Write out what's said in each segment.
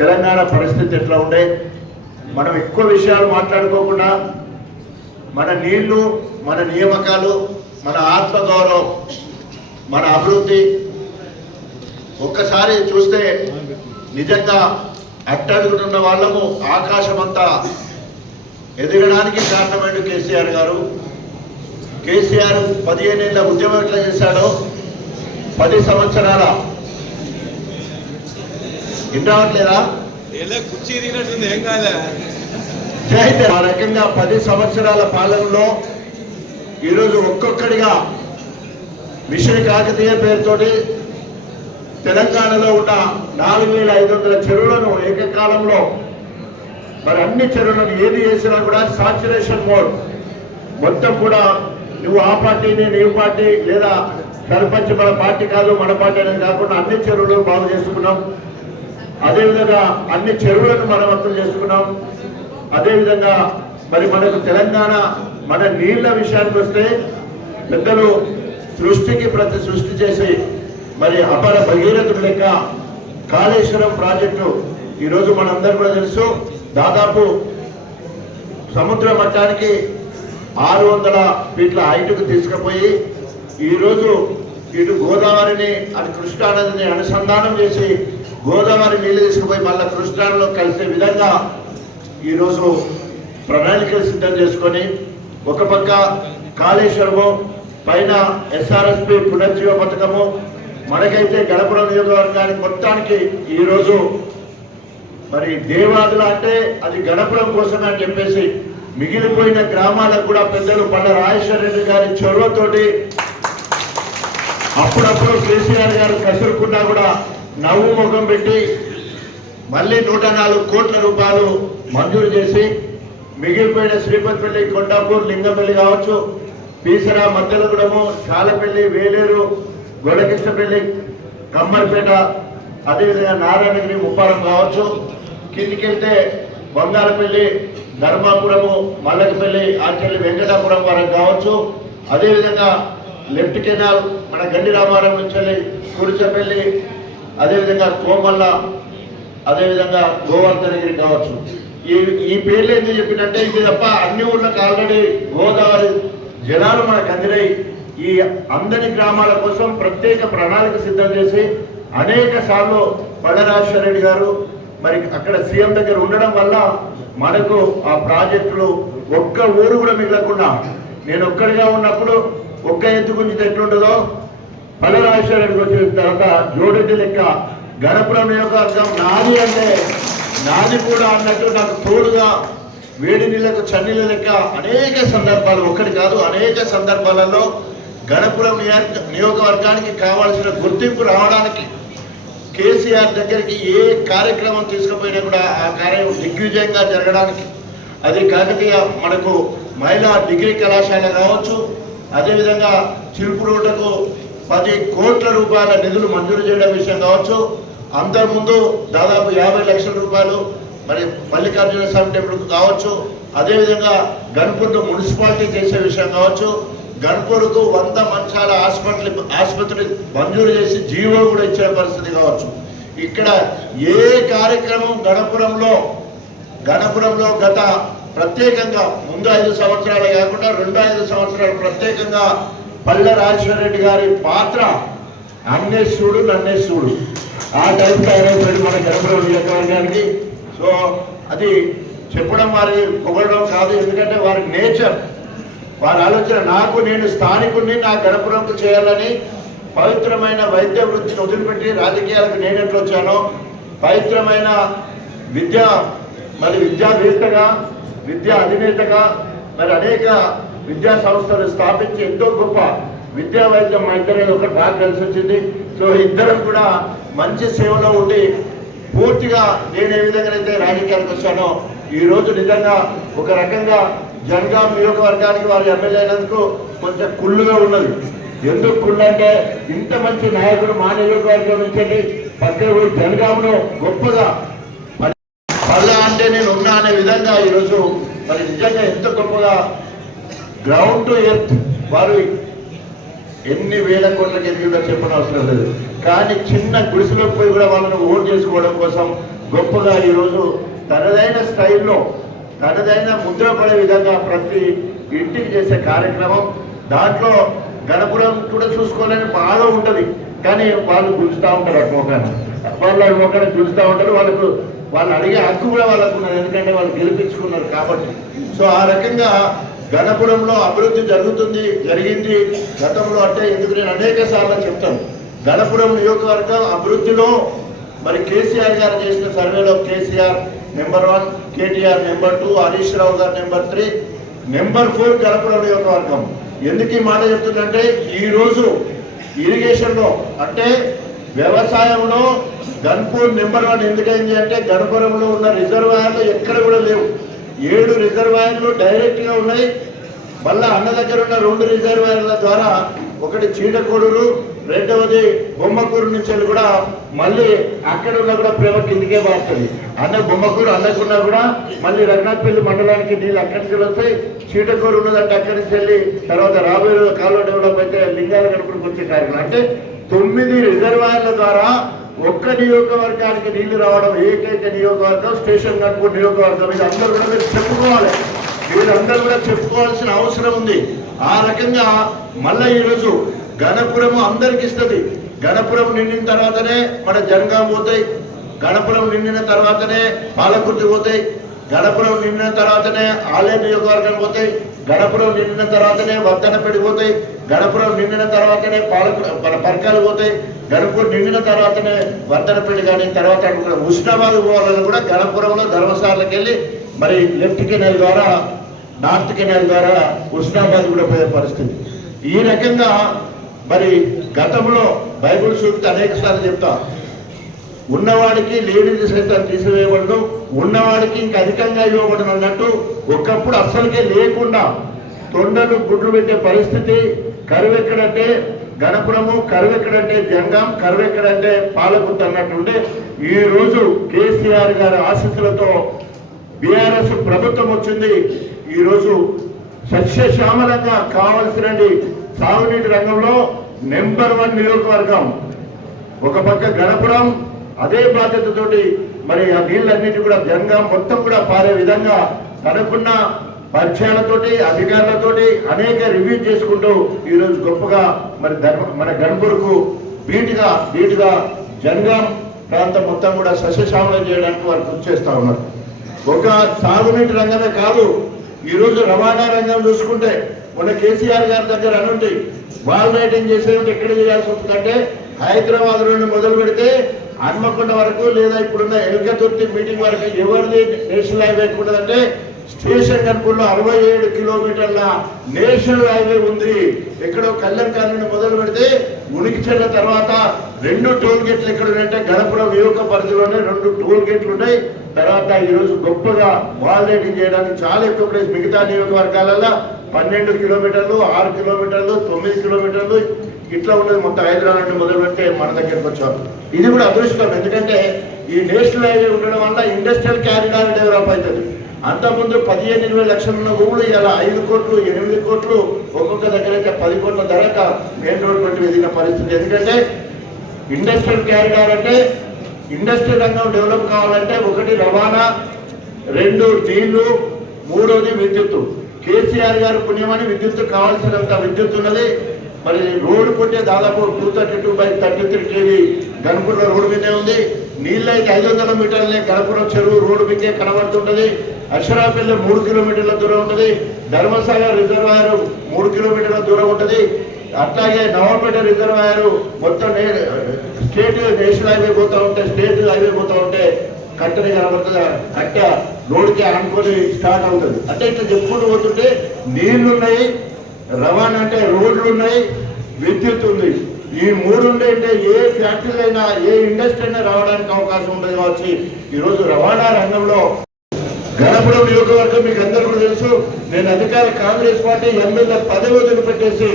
తెలంగాణ పరిస్థితి ఎట్లా ఉండే? మనం ఎక్కువ విషయాలు మాట్లాడుకోకుండా మన నీళ్ళు మన నియామకాలు మన ఆత్మగౌరవం మన అభివృద్ధి ఒక్కసారి చూస్తే నిజంగా అట్టడుగుతున్న వాళ్ళము ఆకాశమంతా ఎదగడానికి కారణమైన కేసీఆర్ గారు. కేసీఆర్ పదిహేనేళ్ళ ఉద్యమం ఎట్లా చేశాడో పది సంవత్సరాల కుర్చీ తినట్టుంది ఏం కాదా ఆ రకంగా పది సంవత్సరాల పాలనలో ఈరోజు ఒక్కొక్కడిగా మిషన్ కాకతీయ పేరుతోటి తెలంగాణలో ఉన్న నాలుగు వేల ఐదు వందల చెరువులను ఏకకాలంలో మరి అన్ని చెరువులను ఏది చేసినా కూడా సాచురేషన్ మోడ్ మొత్తం కూడా నువ్వు ఆ పార్టీ నేను ఈ పార్టీ లేదా సర్పంచ్ మన పార్టీ కాదు మన పార్టీ అనేది కాకుండా అన్ని చెరువులను బాగు చేసుకున్నాం. అదేవిధంగా అన్ని చెరువులను మరమ్మతులు చేసుకున్నాం. అదేవిధంగా మరి మనకు తెలంగాణ మన నీళ్ళ విషయానికి వస్తే పెద్దలు సృష్టికి ప్రతి సృష్టి చేసి మరి అపర భగీరథుడు లెక్క కాళేశ్వరం ప్రాజెక్టు ఈరోజు మనందరూ కూడా తెలుసు. దాదాపు సముద్ర మట్టానికి ఆరు వందల ఫీట్ల హైట్కు తీసుకుపోయి ఈరోజు ఇటు గోదావరిని అటు కృష్ణానదిని అనుసంధానం చేసి గోదావరి నీళ్ళు తీసుకుపోయి మళ్ళీ కృష్ణాలో కలిసే విధంగా ఈరోజు ప్రణాళికలు సిద్ధం చేసుకొని ఒక పక్క కాళేశ్వరము పైన ఎస్ఆర్ఎస్పి పునర్జీవ పథకము మనకైతే గణపురం నియోజకవర్గానికి మొత్తానికి ఈరోజు మరి దేవాదులు అంటే అది గణపురం కోసమే అని చెప్పేసి మిగిలిపోయిన గ్రామాలకు కూడా పెద్దలు పండ రాజేశ్వర రెడ్డి గారి చొరవతోటి అప్పుడప్పుడు కేసీఆర్ గారు కసురుకున్నా కూడా నవ్వు ముఖం పెట్టి మళ్ళీ నూట నాలుగు కోట్ల రూపాయలు మంజూరు చేసి మిగిలిపోయిన శ్రీపతిపల్లి కొండాపూర్ లింగంపల్లి కావచ్చు పీసరా మద్దలగూడము చాలపల్లి వేలేరు గొడకృష్ణపల్లి కమ్మర్పేట అదేవిధంగా నారాయణగిరి ముప్పారం కావచ్చు. కిందికి వెళ్తే బంగారపల్లి ధర్మాపురము మల్లకపల్లి ఆచల్లి వెంకటాపురం వరకు కావచ్చు. అదేవిధంగా లెఫ్ట్ కెనాల్ మన గండి రామారం నుంచి వెళ్ళి కుడిచపల్లి అదేవిధంగా కోమల్ల అదేవిధంగా గోవర్ధనగిరి కావచ్చు. ఈ ఈ పేర్లు ఎందుకు చెప్పినంటే ఇది తప్ప అన్ని ఊళ్ళకి ఆల్రెడీ గోదావరి జనాలు మనకు అందినై ఈ అందని గ్రామాల కోసం ప్రత్యేక ప్రణాళిక సిద్ధం చేసి అనేక సార్లు పల్లరాజేశ్వర రెడ్డి గారు మరి అక్కడ సీఎం దగ్గర ఉండడం వల్ల మనకు ఆ ప్రాజెక్టులు ఒక్క ఊరు కూడా మిగలకుండా నేను ఒక్కడిగా ఉన్నప్పుడు ఒక్క ఎత్తు గురించి ఎట్లుంటుందో పల్లరాజేశ్వర రెడ్డికి వచ్చిన తర్వాత జోడెడ్డి లెక్క గణపురం నియోజకవర్గం నాది అంటే నాది కూడా అన్నట్టు నాకు తోడుగా వేడి నీళ్ళకు చన్నీళ్ళ లెక్క అనేక సందర్భాలు ఒకటి కాదు అనేక సందర్భాలలో గణపురం నియోజక నియోజకవర్గానికి కావాల్సిన గుర్తింపు రావడానికి కేసీఆర్ దగ్గరికి ఏ కార్యక్రమం తీసుకుపోయినా కూడా ఆ కార్యం దిగ్విజయంగా జరగడానికి. అది కాకతీయ మనకు మహిళా డిగ్రీ కళాశాల కావచ్చు అదేవిధంగా చిలుపురోటకు పది కోట్ల రూపాయల నిధులు మంజూరు చేయడం విషయం కావచ్చు. అంతకుముందు దాదాపు యాభై లక్షల రూపాయలు మరి మల్లికార్జున స్వామి టెంపుల్కు కావచ్చు. అదేవిధంగా గణపూర్ను మున్సిపాలిటీ చేసే విషయం కావచ్చు. గణపూర్కు వంద మంచాల ఆసుపత్రి ఆసుపత్రి మంజూరు చేసి జీవో కూడా ఇచ్చిన పరిస్థితి కావచ్చు. ఇక్కడ ఏ కార్యక్రమం గణపురంలో గణపురంలో గత ప్రత్యేకంగా ముందు ఐదు సంవత్సరాలు కాకుండా రెండు ఐదు సంవత్సరాలు ప్రత్యేకంగా పల్లె రాజేశ్వర రెడ్డి గారి పాత్ర అన్నేశ్వరుడు నన్నేశ్వరుడు ఆ టైం తయారైపోయాడు మన గణపురం నియోజకవర్గానికి సో అది చెప్పడం వారి పొగడడం కాదు ఎందుకంటే వారి నేచర్ వారి ఆలోచన నాకు నేను స్థానికుడిని నా గణపురంకు చేయాలని పవిత్రమైన వైద్య వృత్తిని వదిలిపెట్టి రాజకీయాలకు నేను ఎట్లా వచ్చానో పవిత్రమైన విద్య మరి విద్యావేత్తగా విద్యా అధినేతగా మరి అనేక విద్యా సంస్థలు స్థాపించి ఎంతో గొప్ప విద్యా వైద్యం మా ఇద్దరు ఒక బాగా కలిసి వచ్చింది. సో ఇద్దరం కూడా మంచి సేవలో ఉండి పూర్తిగా నేను ఏ విధంగా అయితే రాజకీయాలకు వచ్చానో ఈ రోజు నిజంగా ఒక రకంగా జనగాం నియోజకవర్గానికి వారు ఎమ్మెల్యే అయినందుకు కొంచెం కుళ్ళుగా ఉన్నది. ఎందుకు కుళ్ళు అంటే ఇంత మంచి నాయకుడు మా నియోజకవర్గం నుంచి పద్దెనిమిది జనగామను గొప్పగా పల్ల అంటే నేను ఉన్నా అనే విధంగా ఈరోజు మరి నిజంగా ఎంత గొప్పగా గ్రౌండ్ టు ఎర్త్ వారు ఎన్ని వేల కోట్లకి ఎదిగిందో చెప్పడం అవసరం లేదు. కానీ చిన్న గుడిసెలోకి పోయి కూడా వాళ్ళని ఓట్ చేసుకోవడం కోసం గొప్పగా ఈరోజు తనదైన స్టైల్లో తనదైన ముద్ర పడే విధంగా ప్రతి ఇంటికి చేసే కార్యక్రమం. దాంట్లో గణపురం కూడా చూసుకోవాలని బాధ ఉంటుంది. కానీ వాళ్ళు గుంజుతూ ఉంటారు ఆ వాళ్ళు వాళ్ళ గుంజుతూ ఉంటారు. వాళ్ళకు వాళ్ళు అడిగే హక్కు కూడా వాళ్ళకు ఉన్నారు ఎందుకంటే వాళ్ళు గెలిపించుకున్నారు కాబట్టి. సో ఆ రకంగా గణపురంలో అభివృద్ధి జరుగుతుంది జరిగింది. గతంలో అంటే ఎందుకు నేను అనేక సార్లు చెప్తాను. గణపురం నియోజకవర్గం అభివృద్ధిలో మరి కేసీఆర్ గారు చేసిన సర్వేలో KCR number one KTR number two Harish Rao గారు number three number four Ganapuram నియోజకవర్గం. ఎందుకు ఈ మాట చెప్తుందంటే ఈరోజు ఇరిగేషన్లో అంటే వ్యవసాయంలో గన్పూర్ నెంబర్ వన్ ఎందుకైంది అంటే గణపురంలో ఉన్న రిజర్వాయర్లు ఎక్కడ కూడా లేవు. ఏడు రిజర్వాయర్లు డైరెక్ట్గా ఉన్నాయి. మళ్ళా అన్న దగ్గర ఉన్న రెండు రిజర్వాయర్ల ద్వారా ఒకటి చీడకోడూరు రెండవది బొమ్మకూరు నుంచి కూడా మళ్ళీ అక్కడ ఉన్న కూడా ప్రేమ కిందికే మారుతుంది అన్న బొమ్మకూరు అన్నకున్నా కూడా మళ్ళీ రఘునాథపల్లి మండలానికి నీళ్ళు అక్కడి నుంచి వస్తాయి. చీటకూరు ఉన్నదంటే అక్కడి నుంచి వెళ్ళి తర్వాత రాబోయే కాలువ డెవలప్ అయితే లింగాల గడుపులకు వచ్చే కార్యక్రమం. అంటే తొమ్మిది రిజర్వాయర్ల ద్వారా ఒక్క నియోజకవర్గానికి నీళ్ళు రావడం ఏకైక నియోజకవర్గం స్టేషన్ గన్పూర్ నియోజకవర్గం. ఇది అందరూ కూడా మీరు చెప్పుకోవాలి. వీళ్ళందరూ కూడా చెప్పుకోవాల్సిన అవసరం ఉంది. ఆ రకంగా మళ్ళీ ఈరోజు గణపురం అందరికి ఇస్తుంది. గణపురం నిండిన తర్వాతనే మన జనగాం పోతాయి. గణపురం నిండిన తర్వాతనే పాలకుర్తి పోతాయి. గడపలో నిండిన తర్వాతనే ఆలయ నియోజకవర్గం పోతాయి గడపలో నిండిన తర్వాతనే వర్ధన పోతాయి గడపలో నిండిన తర్వాతనే పాలకు పరకాలు పోతాయి గణపూర్ నిండిన తర్వాతనే వర్ధనపేట కానీ తర్వాత అక్కడ ఉష్ణాబాద్ పోవాలని కూడా గణపురంలో ధర్మశాలకు వెళ్ళి మరి లెఫ్ట్ కెనాల్ ద్వారా నార్త్ కెనాల్ ద్వారా ఉష్ణాబాద్ కూడా పోయే పరిస్థితి. ఈ రకంగా మరి గతంలో బైబిల్ సూక్తి అనేక సార్లు చెప్తా ఉన్నవాడికి లేనిది సైతం తీసివేయబడదు ఉన్నవాడికి ఇంకా అధికంగా ఇవ్వబడదు అన్నట్టు ఒకప్పుడు అస్సలకే లేకుండా తొండలు గుడ్లు పెట్టే పరిస్థితి కరువు ఎక్కడంటే గణపురము కరువు ఎక్కడంటే జంగం కరువు ఎక్కడంటే పాలకుర్తి అన్నట్టుండే. ఈరోజు కేసీఆర్ గారి ఆశీస్సులతో బీఆర్ఎస్ ప్రభుత్వం వచ్చింది. ఈరోజు సస్యశ్యామలంగా కావలసిన సాగునీటి రంగంలో నెంబర్ వన్ నియోజకవర్గం. ఒక పక్క గణపురం అదే బాధ్యతతోటి మరి ఆ నీళ్ళన్నిటి కూడా జంగా మొత్తం కూడా పారే విధంగా తనకున్న పరిచయాలతోటి అధికారులతోటి అనేక రివ్యూ చేసుకుంటూ ఈరోజు గొప్పగా మరి ధర్మ మన గణపూర్కు బీటుగా బీటుగా జనగాం ప్రాంతం మొత్తం కూడా సస్యశ్యామలం చేయడానికి వారు కృషి చేస్తూ ఉన్నారు. ఒక సాగునీటి రంగమే కాదు ఈరోజు రవాణా రంగం చూసుకుంటే మొన్న కేసీఆర్ గారి దగ్గర అనుంది వాల్ రైటింగ్ చేసేది ఎక్కడ చేయాల్సి వస్తుందంటే హైదరాబాద్ నుండి మొదలు పెడితే హన్మకొండ వరకు లేదా ఇప్పుడున్న ఎల్కతుర్తి మీటింగ్ వరకు ఎవరిది నేషనల్ హైవే ఉన్నదంటే స్టేషన్ కనుపుల్లో అరవై ఏడు కిలోమీటర్ల నేషనల్ హైవే ఉంది. ఎక్కడో కళ్యాణ్ కాలనీ మొదలు పెడితే ఉనికి తర్వాత రెండు టోల్ గేట్లు ఎక్కడ ఉన్నాయంటే గణపురం నియోజక పరిధిలోనే రెండు టోల్ గేట్లు ఉన్నాయి. తర్వాత ఈరోజు గొప్పగా వాల్ రేటింగ్ చేయడానికి చాలా ఎక్కువ ప్లేస్ మిగతా నియోజకవర్గాలలో పన్నెండు కిలోమీటర్లు ఆరు కిలోమీటర్లు తొమ్మిది కిలోమీటర్లు ఇట్లా ఉన్నది మొత్తం హైదరాబాద్ నుండి మొదలు పెడితే మన దగ్గరికి వచ్చాం ఇది కూడా అదృష్టం ఎందుకంటే ఈ నేషనల్ హైవే ఉండడం వల్ల ఇండస్ట్రియల్ క్యారిడార్ డెవలప్ అవుతుంది. అంతకుముందు పదిహేను ఇరవై లక్షలు ఉన్న భూములు ఇలా ఐదు కోట్లు ఎనిమిది కోట్లు ఒక్కొక్క దగ్గర అయితే పది కోట్ల ధరక మెయిన్ రోడ్ పెట్టి ఎదిగిన పరిస్థితి. ఎందుకంటే ఇండస్ట్రియల్ క్యారిడార్ అంటే ఇండస్ట్రియల్ రంగం డెవలప్ కావాలంటే ఒకటి రవాణా రెండు నీళ్ళు మూడోది విద్యుత్తు. కేసీఆర్ గారు పుణ్యమని విద్యుత్ కావాల్సినంత విద్యుత్ ఉన్నది. మరి రోడ్డు పుట్టే దాదాపు two thirty two by thirty three KV గణపూర్లో road మీదే ఉంది. నీళ్ళు అయితే ఐదు వందల మీటర్లే గణపురం చెరువు రోడ్డు మీదే కనబడుతుంటది. అక్షరాపల్లి మూడు కిలోమీటర్ల దూరం ఉంటుంది ధర్మశాల రిజర్వాయర్ మూడు కిలోమీటర్ల దూరం ఉంటుంది. అట్లాగే నవాపేట రిజర్వాయర్ మొత్తం స్టేట్ నేషనల్ హైవే పోతూ ఉంటే స్టేట్ హైవే పోతా ఉంటే కట్టని కనబడుతుంది. కట్ట రోడ్డుకి అనుకొని స్టార్ట్ అవుతుంది. అంటే ఇట్లా చెప్పుకుంటూ పోతుంటే నీళ్ళు ఉన్నాయి రవాణా అంటే రోడ్లు ఉన్నాయి విద్యుత్ ఉంది. ఈ మూడు ఉండే అంటే ఏ ఫ్యాక్టరీలు అయినా ఏ ఇండస్ట్రీ అయినా రావడానికి అవకాశం ఉండదు కావచ్చు ఈరోజు రవాణా రంగంలో గణపురం నియోజకవర్గం మీకు అందరూ కూడా తెలుసు నేను అధికార కాంగ్రెస్ పార్టీ ఎమ్మెల్యే పదవి వదిలిపెట్టేసి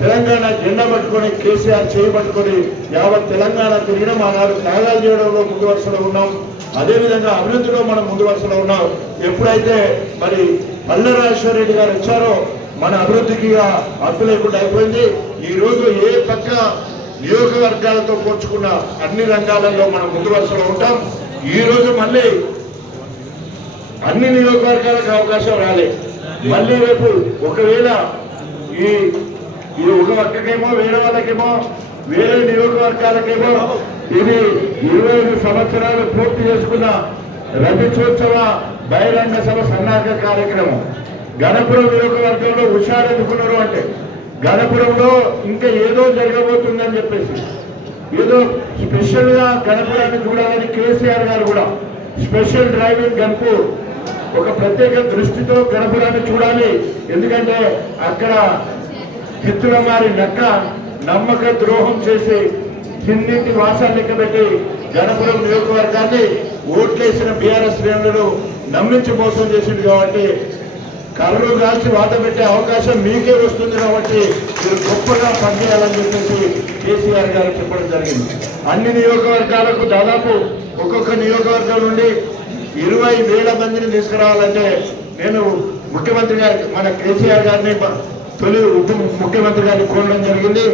తెలంగాణ జెండా పట్టుకొని కేసీఆర్ చేయబట్టుకొని యావత్ తెలంగాణ తిరిగిన మా త్యాగాలు చేయడంలో ముందు వరుసలో ఉన్నాం. అదేవిధంగా అభివృద్ధిలో మనం ముందు వరుసలో ఉన్నాం. ఎప్పుడైతే మరి పల్లెరాజేశ్వర్ రెడ్డి గారు వచ్చారో మన అభివృద్ధికి అడ్డు లేకుండా అయిపోయింది. ఈ రోజు ఏ పక్క నియోజకవర్గాలతో పోల్చుకున్న అన్ని రంగాలలో మనం ముందు వరుసలో ఉంటాం. ఈరోజు మళ్ళీ అన్ని నియోజకవర్గాలకు అవకాశం రాలే. మళ్ళీ రేపు ఒకవేళ ఈ ఈ ఒక వర్గకేమో వేరే వాళ్ళకేమో వేరే నియోజకవర్గాలకేమో ఇది ఇరవై ఐదు సంవత్సరాలు పూర్తి చేసుకున్న రజతోత్సవ బహిరంగ సభ సన్నాహక కార్యక్రమం. గణపురం నియోజకవర్గంలో హుషారు ఎందుకున్నారు అంటే గణపురంలో ఇంకా ఏదో జరగబోతుందని చెప్పేసి. ఏదో స్పెషల్గా గణపురాన్ని చూడాలని కేసీఆర్ గారు కూడా స్పెషల్ డ్రైవింగ్ గణపూర్ ఒక ప్రత్యేక దృష్టితో గణపురాన్ని చూడాలి. ఎందుకంటే అక్కడ చిత్తుల మారి నక్క నమ్మక ద్రోహం చేసి కిందింటి వాసాలు లెక్కబెట్టి గణపురం నియోజకవర్గాన్ని ఓట్లేసిన బీఆర్ఎస్ శ్రేణులను నమ్మించి మోసం చేసింది కాబట్టి కళ్ళు కాల్చి వాత పెట్టే అవకాశం మీకే వస్తుంది కాబట్టి మీరు గొప్పగా పనిచేయాలని చెప్పేసి కేసీఆర్ గారు చెప్పడం జరిగింది. అన్ని నియోజకవర్గాలకు దాదాపు ఒక్కొక్క నియోజకవర్గం నుండి ఇరవై వేల మందిని తీసుకురావాలంటే నేను ముఖ్యమంత్రి గారికి మన కేసీఆర్ గారిని తొలి ఉప ముఖ్యమంత్రి గారిని కోరడం జరిగింది.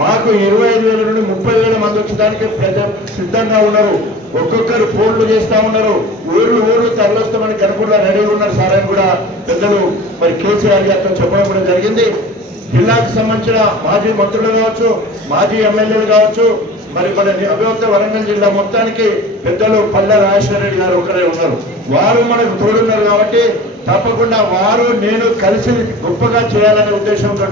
మాకు ఇరవై ఐదు వేల నుండి ముప్పై వేల మంది వచ్చడానికి ప్రజ సిద్ధంగా ఉన్నారు. ఒక్కొక్కరు ఫోన్లు చేస్తా ఉన్నారు. ఊర్లు ఊర్లు తరలిస్తామని కనుకుండా రెడీ ఉన్నారు సార్ అని కూడా పెద్దలు మరి కేసీఆర్ గారితో చెప్పడం కూడా జరిగింది. జిల్లాకు సంబంధించిన మాజీ మంత్రులు కావచ్చు మాజీ ఎమ్మెల్యేలు కావచ్చు మరి మన అభివృద్ధి వరంగల్ జిల్లా మొత్తానికి పెద్దలు పల్లె రాజేశ్వర రెడ్డి గారు ఒకరే ఉన్నారు. వారు మనకు తోడున్నారు కాబట్టి తప్పకుండా వారు నేను కలిసి గొప్పగా చేయాలనే ఉద్దేశంతో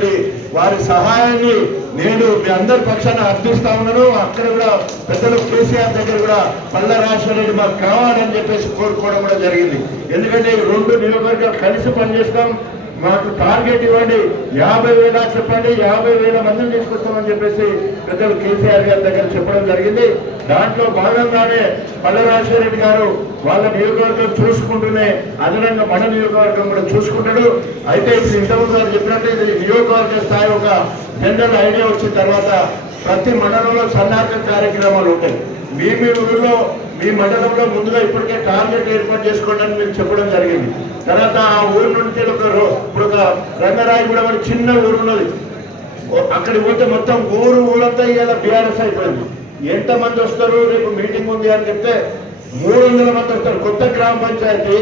వారి సహాయాన్ని నేను మీ అందరి పక్షాన అర్థిస్తా ఉన్నాను. అక్కడ కూడా పెద్దలు కేసీఆర్ దగ్గర కూడా పల్ల రాజేశ్వర మాకు కావాలని చెప్పేసి కోరుకోవడం కూడా జరిగింది. ఎందుకంటే రెండు నియోజకవర్గాలు కలిసి పనిచేస్తాం. మాకు టార్గెట్ ఇవ్వండి. యాభై వేల చెప్పండి. యాభై వేల మందిని తీసుకొస్తామని చెప్పేసి పెద్దలు కేసీఆర్ గారి దగ్గర చెప్పడం జరిగింది. దాంట్లో భాగంగానే పల్లరాజశేఖర రెడ్డి గారు వాళ్ళ నియోజకవర్గం చూసుకుంటూనే అదనంగా మన నియోజకవర్గం కూడా చూసుకుంటాడు. అయితే ఇప్పుడు ఇంతకుముందు గారు చెప్పినట్టు ఇది నియోజకవర్గ స్థాయి ఒక జనరల్ ఐడియా వచ్చిన తర్వాత ప్రతి మండలంలో సన్నాహక కార్యక్రమాలు ఉంటాయి. మీ మీ ఊరిలో మీ మండలంలో ముందుగా ఇప్పటికే టార్గెట్ ఏర్పాటు చేసుకోండి అని చెప్పడం జరిగింది. తర్వాత ఆ ఊరి నుంచి ఒక రో- ఒక రంగరాయగూడెం అని చిన్న ఊరు ఉన్నది అక్కడికి పోతే మొత్తం ఊరు ఊరంతా ఇవాళ బీఆర్ఎస్ అయిపోయింది. ఎంతమంది వస్తారు? రేపు మీటింగ్ ఉంది అని చెప్తే మూడు వందల మంది వస్తారు. కొత్త గ్రామ పంచాయతీ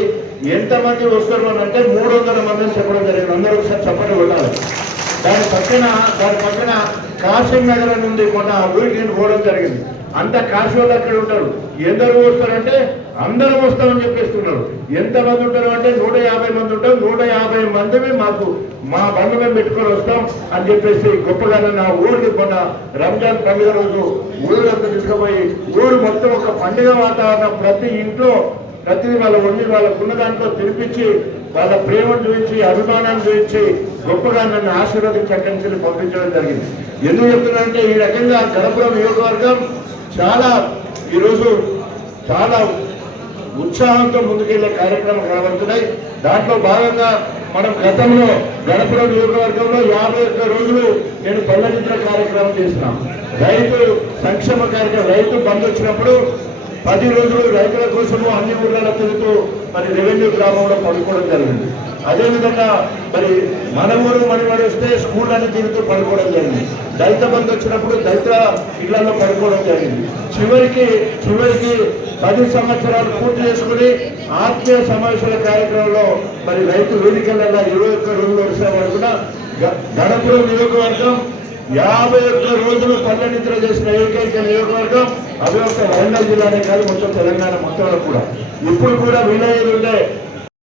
ఎంతమంది వస్తారు అని అంటే మూడు వందల మంది చెప్పడం జరిగింది. అందరూ ఒకసారి చెప్పండి ఉండాలి దాని పక్కన దాని పక్కన కాసిం నగర్ అని ఉంది. మొన్న ఆ ఊరికి నేను పోవడం జరిగింది. అంత కాశీ వాళ్ళు అక్కడ ఉంటారు? ఎందరు వస్తారంటే అందరం వస్తామని చెప్పేస్తున్నారు. ఎంతమంది ఉంటారు అంటే నూట యాభై మంది ఉంటాం. నూట యాభై మందిమే మాకు మా బంధు మేము పెట్టుకొని వస్తాం అని చెప్పేసి గొప్పగా నా ఊరికి మొన్న రంజాన్ పండుగ రోజు ఊరంతా తీసుకుపోయి ఊరు మొత్తం ఒక పండుగ వాతావరణం ప్రతి ఇంట్లో ప్రతిదీ వాళ్ళ వండి వాళ్ళకున్న దాంట్లో తినిపించి వాళ్ళ ప్రేమను చూపించి అభిమానాన్ని చూపించి గొప్పగా నన్ను ఆశీర్వదించి అక్కడి నుంచి పంపించడం జరిగింది. ఎందుకు చెప్తున్నానంటే ఈ రకంగా గణపురం నియోజకవర్గం చాలా ఈరోజు చాలా ఉత్సాహంతో ముందుకెళ్ళే కార్యక్రమం కనబడుతున్నాయి దాంట్లో భాగంగా మనం గతంలో గణపురం నియోజకవర్గంలో యాభై ఒక్క రోజులు నేను పల్లెనిద్ర కార్యక్రమం చేసినాం రైతు సంక్షేమ కార్యక్రమం రైతు బంద్ వచ్చినప్పుడు పది రోజులు రైతుల కోసము అన్ని ఊర్లలో తిరుగుతూ మరి రెవెన్యూ గ్రామంలో పడుకోవడం జరిగింది. అదేవిధంగా మరి మన ఊరు మనవాడు వస్తే స్కూళ్ళని తిరుగుతూ పడుకోవడం జరిగింది. దళిత బంధు వచ్చినప్పుడు దళిత ఇళ్ళలో పడుకోవడం జరిగింది. చివరికి చివరికి పది సంవత్సరాలు పూర్తి చేసుకుని ఆత్మీయ సమావేశాల కార్యక్రమంలో మరి రైతు వేదికలలో ఇరవై ఒక్క రోజులు వచ్చిన వరకు గణపురం నియోజకవర్గం యాభై ఒక్క రోజులు పల్లె నిద్ర చేసిన ఏకైక నియోజకవర్గం అవి ఒక వరంగల్ జిల్లానే కాదు మొత్తం తెలంగాణ మొత్తంలో కూడా. ఇప్పుడు కూడా వీలయ్యేది ఉండే